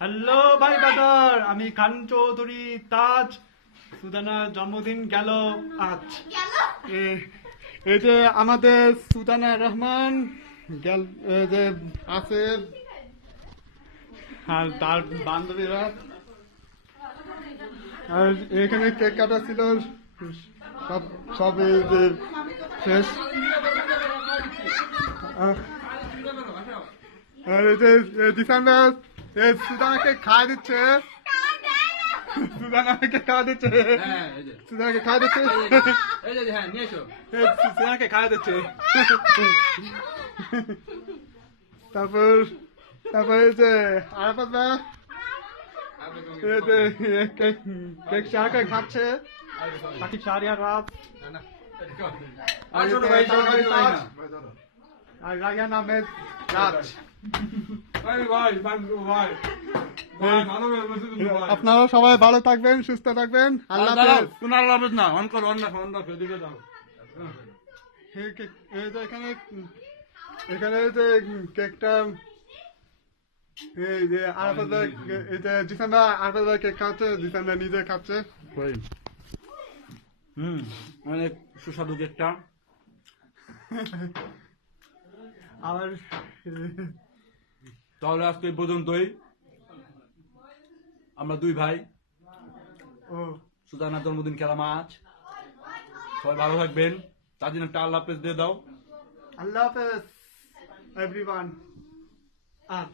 Hello ভাই brother, আমি খান চৌধুরী তাজ। সুদানার জন্মদিন গেল আজ। এই যে আমাদের সুদানা রহমান গেল, যে আছে, আর তার বান্ধবীরা। আর এখানে কেক কাটা ছিল, সব সব এই যে শেষ। আর এই যে ডিসেম্বর সুদানাকে খাওয়া দিচ্ছে, সুদানাকে খাওয়া দিচ্ছে, সুদানাকে খাওয়া দিচ্ছে, সুদানাকে খাওয়া দিচ্ছে। তারপর তারপর এই যে আরাফাত ভাই কেক শাহকে খাচ্ছে, বাকি শাহরিয়ার রাত আর রায়ান আহমেদ রাজ। আপনারা সবাই ভালো থাকবেন, সুস্থ থাকবেন, আল্লাহ হাফেজ। না অন কর, অন না অন না এদিকে যাও। এখানে এখানে যে কেকটা, এই যে আরাফাত ভাই, এই যে ডিসেম্বর আরাফাত ভাই কেক খাচ্ছে, ডিসেম্বর নিজে খাচ্ছে। অনেক সুস্বাদু কেকটা। আবার তাহলে আজকে এই পর্যন্তই। আমরা দুই ভাই, ও সুদানার জন্মদিন খেলা মাছ। সবাই ভালো থাকবেন। তার জন্য একটা আল্লাহ হাফেজ দিয়ে দাও। আল্লাহ হাফেজ এভরিওয়ান। আজ